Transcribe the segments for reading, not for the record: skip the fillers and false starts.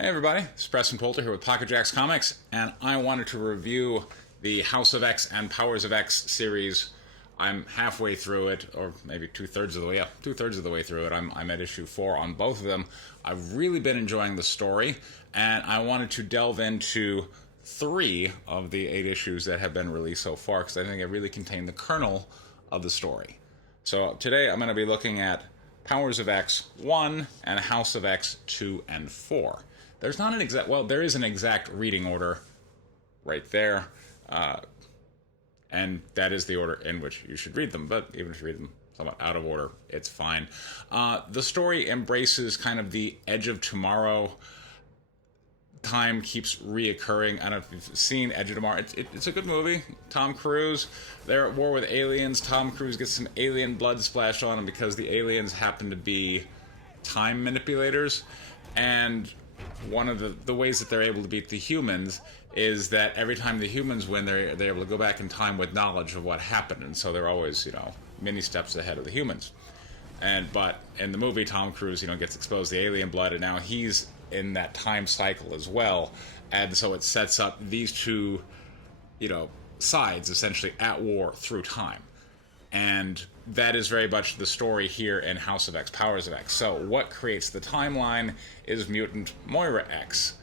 Hey everybody, it's Preston Poulter here with Pocket Jacks Comics, and I wanted to review the House of X and Powers of X series. I'm halfway through it, or maybe two-thirds of the way. Yeah, two-thirds of the way through it. I'm at issue 4 on both of them. I've really been enjoying the story, and I wanted to delve into 3 of the 8 issues that have been released so far, because I think they really contain the kernel of the story. So today I'm going to be looking at Powers of X 1 and House of X 2 and 4. There's not an exact, well, there is an exact reading order right there, and that is the order in which you should read them, but even if you read them somewhat out of order, it's fine. The story embraces kind of the Edge of Tomorrow. Time keeps reoccurring. I don't know if you've seen Edge of Tomorrow. It's a good movie. Tom Cruise, they're at war with aliens. Tom Cruise gets some alien blood splashed on him because the aliens happen to be time manipulators, and one of the ways that they're able to beat the humans is that every time the humans win, they're able to go back in time with knowledge of what happened, and so they're always, many steps ahead of the humans. But in the movie, Tom Cruise, gets exposed to the alien blood, and now he's in that time cycle as well, and so it sets up these two, sides essentially at war through time. And that is very much the story here in House of X, Powers of X. So what creates the timeline is mutant Moira X,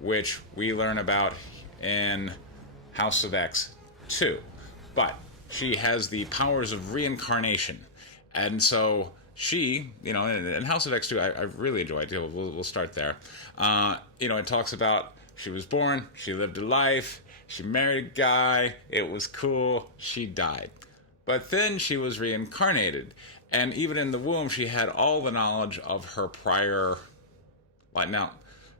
which we learn about in House of X 2. But she has the powers of reincarnation. And so she, in House of X 2, I really enjoyed it. We'll start there. It talks about she was born, she lived a life, she married a guy, it was cool, she died. But then she was reincarnated, and even in the womb, she had all the knowledge of her prior life. Now,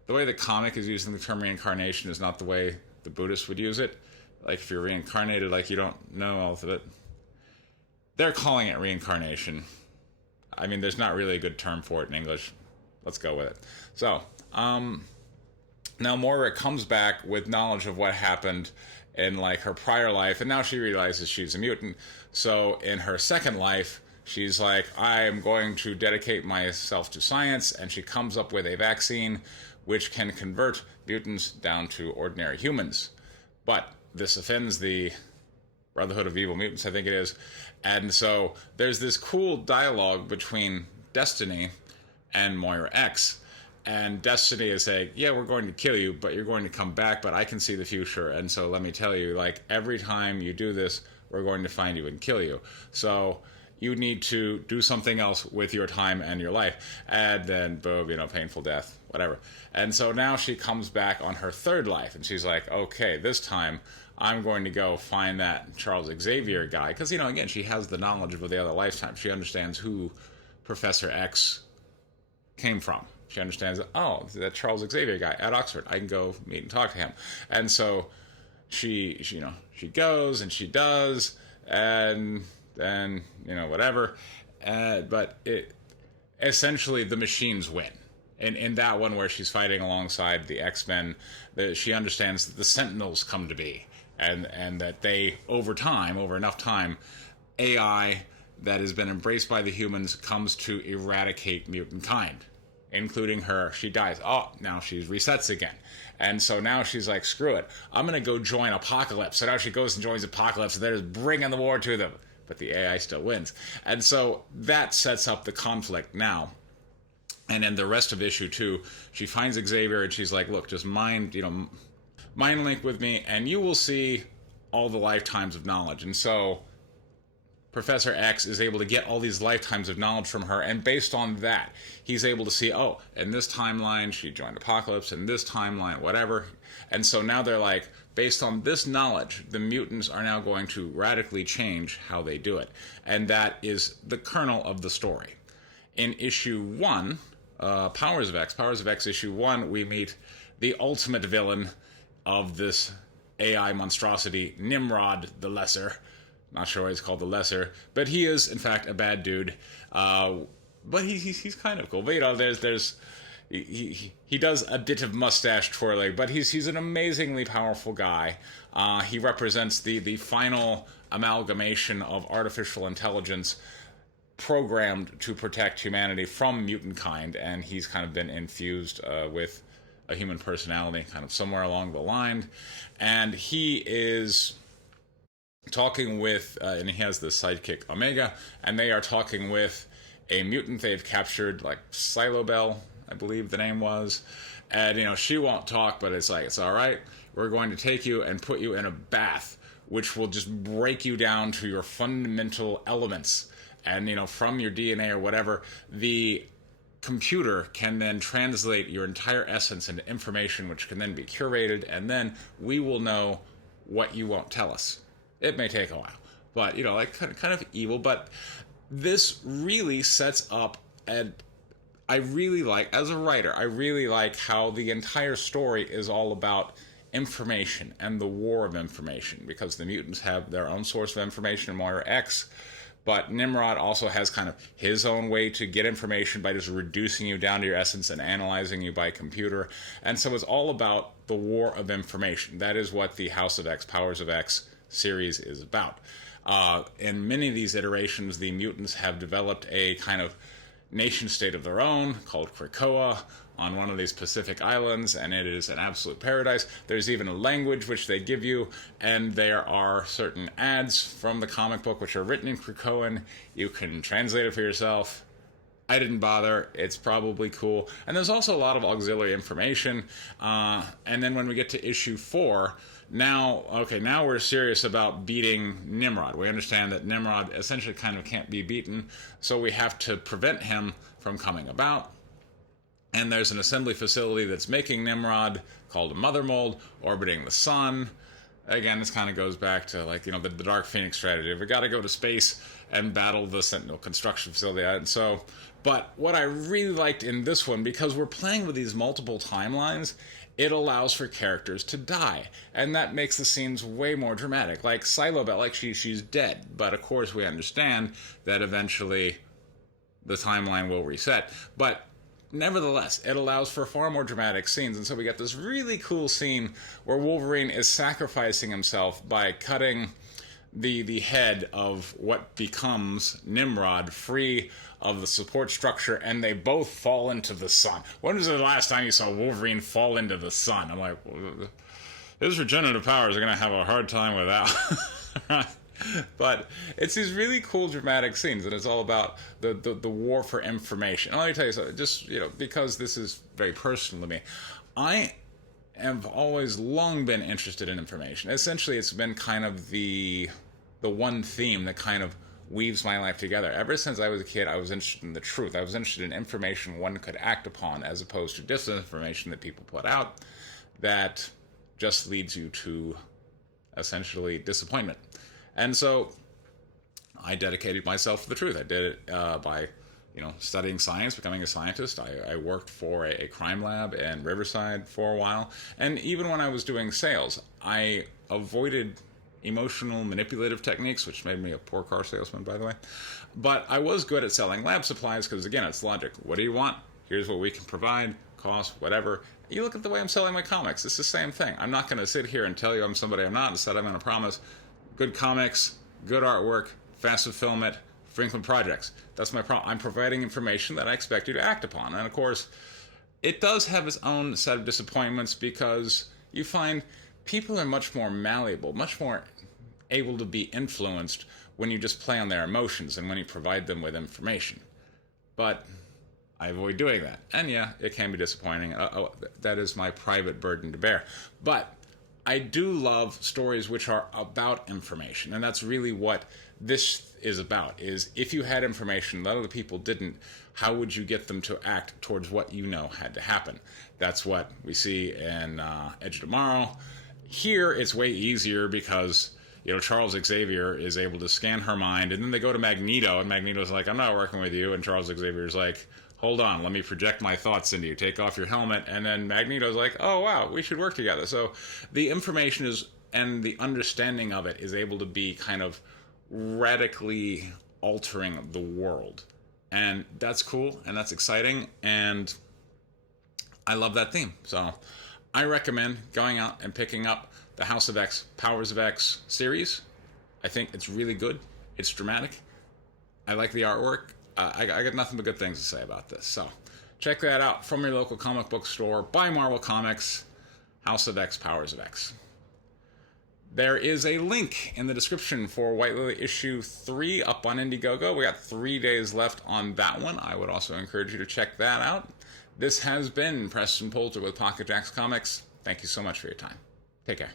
the way the comic is using the term reincarnation is not the way the Buddhists would use it. Like, if you're reincarnated, like, you don't know all of it. They're calling it reincarnation. I mean, there's not really a good term for it in English. Let's go with it. So, now Moira comes back with knowledge of what happened in her prior life, and now she realizes she's a mutant. So in her second life, she's like, I am going to dedicate myself to science, and she comes up with a vaccine which can convert mutants down to ordinary humans. But this offends the Brotherhood of Evil Mutants, I think it is. And so there's this cool dialogue between Destiny and Moira X. And Destiny is saying, yeah, we're going to kill you, but you're going to come back, but I can see the future. And so let me tell you, every time you do this, we're going to find you and kill you. So you need to do something else with your time and your life. And then, boom, painful death, whatever. And so now she comes back on her third life, and she's like, okay, this time I'm going to go find that Charles Xavier guy. Because, again, she has the knowledge of the other lifetime. She understands who Professor X came from. She understands that, that Charles Xavier guy at Oxford, I can go meet and talk to him. And so she goes and she does, and then, whatever. But essentially the machines win. In that one where she's fighting alongside the X-Men, she understands that the Sentinels come to be, and that they, over enough time, AI that has been embraced by the humans comes to eradicate mutant kind. Including her. She dies. Oh, now she resets again. And so now she's like, screw it. I'm going to go join Apocalypse. So now she goes and joins Apocalypse, and they're just bringing the war to them. But the AI still wins. And so that sets up the conflict now. And in the rest of issue 2, she finds Xavier, and she's like, look, just mind link with me, and you will see all the lifetimes of knowledge. And so Professor X is able to get all these lifetimes of knowledge from her, and based on that, he's able to see, in this timeline, she joined Apocalypse, in this timeline, whatever. And so now they're like, based on this knowledge, the mutants are now going to radically change how they do it. And that is the kernel of the story. In issue 1, Powers of X issue 1, we meet the ultimate villain of this AI monstrosity, Nimrod the Lesser. Not sure why he's called the Lesser, but he is, in fact, a bad dude. But he's kind of cool. But, he does a bit of mustache twirling, but he's an amazingly powerful guy. He represents the final amalgamation of artificial intelligence programmed to protect humanity from mutant kind, and he's kind of been infused with a human personality kind of somewhere along the line. And he is talking with, and he has the sidekick Omega, and they are talking with a mutant they've captured, like Silobel, I believe the name was. And, she won't talk, but it's like, it's all right. We're going to take you and put you in a bath, which will just break you down to your fundamental elements. And, from your DNA or whatever, the computer can then translate your entire essence into information, which can then be curated, and then we will know what you won't tell us. It may take a while, but, like kind of evil. But this really sets up, and I really like, as a writer, I really like how the entire story is all about information and the war of information, because the mutants have their own source of information in Moira X, but Nimrod also has kind of his own way to get information by just reducing you down to your essence and analyzing you by computer. And so it's all about the war of information. That is what the House of X, Powers of X series is about. In many of these iterations, the mutants have developed a kind of nation state of their own called Krakoa on one of these Pacific islands, and it is an absolute paradise. There's even a language which they give you, and there are certain ads from the comic book which are written in Krakoan. You can translate it for yourself. I didn't bother. It's probably cool. And there's also a lot of auxiliary information. And then when we get to issue 4, now we're serious about beating Nimrod. We understand that Nimrod essentially kind of can't be beaten, so we have to prevent him from coming about. And there's an assembly facility that's making Nimrod called a Mother Mold, orbiting the sun. Again, this kind of goes back to, like, the Dark Phoenix strategy. We got to go to space and battle the Sentinel construction facility. And so, but what I really liked in this one, because we're playing with these multiple timelines, it allows for characters to die, and that makes the scenes way more dramatic. Like Silobel, like she's dead, but of course we understand that eventually the timeline will reset. But nevertheless, it allows for far more dramatic scenes, and so we get this really cool scene where Wolverine is sacrificing himself by cutting the head of what becomes Nimrod free of the support structure, and they both fall into the sun. When was the last time you saw Wolverine fall into the sun? I'm like, his regenerative powers are going to have a hard time with that. But it's these really cool dramatic scenes, and it's all about the war for information. And let me tell you something, just, because this is very personal to me, I have always long been interested in information. Essentially, it's been kind of the one theme that kind of weaves my life together. Ever since I was a kid, I was interested in the truth. I was interested in information one could act upon, as opposed to disinformation that people put out that just leads you to essentially disappointment. And so I dedicated myself to the truth. I did it by studying science, becoming a scientist. I worked for a crime lab in Riverside for a while. And even when I was doing sales, I avoided emotional manipulative techniques, which made me a poor car salesman, by the way. But I was good at selling lab supplies because, again, it's logic. What do you want? Here's what we can provide, cost, whatever. You look at the way I'm selling my comics. It's the same thing. I'm not going to sit here and tell you I'm somebody I'm not. Instead, I'm going to promise good comics, good artwork, fast fulfillment, frequent projects. That's my problem. I'm providing information that I expect you to act upon. And of course, it does have its own set of disappointments, because you find people are much more malleable, much more able to be influenced when you just play on their emotions and when you provide them with information. But I avoid doing that. And yeah, it can be disappointing. That is my private burden to bear. But I do love stories which are about information, and that's really what this is about, is if you had information that other people didn't, how would you get them to act towards what you know had to happen? That's what we see in Edge of Tomorrow. Here, it's way easier because, Charles Xavier is able to scan her mind, and then they go to Magneto, and Magneto's like, I'm not working with you, and Charles Xavier's like, hold on, let me project my thoughts into you. Take off your helmet. And then Magneto's like, oh, wow, we should work together. So the information is, and the understanding of it is able to be kind of radically altering the world. And that's cool, and that's exciting, and I love that theme. So I recommend going out and picking up the House of X, Powers of X series. I think it's really good. It's dramatic. I like the artwork. I got nothing but good things to say about this. So Check that out from your local comic book store. Buy Marvel Comics, House of X, Powers of X. There is a link in the description for White Lily issue 3 up on Indiegogo. We got 3 days left on that one. I would also encourage you to check that out. This has been Preston Poulter with Pocket Jacks Comics. Thank you so much for your time. Take care.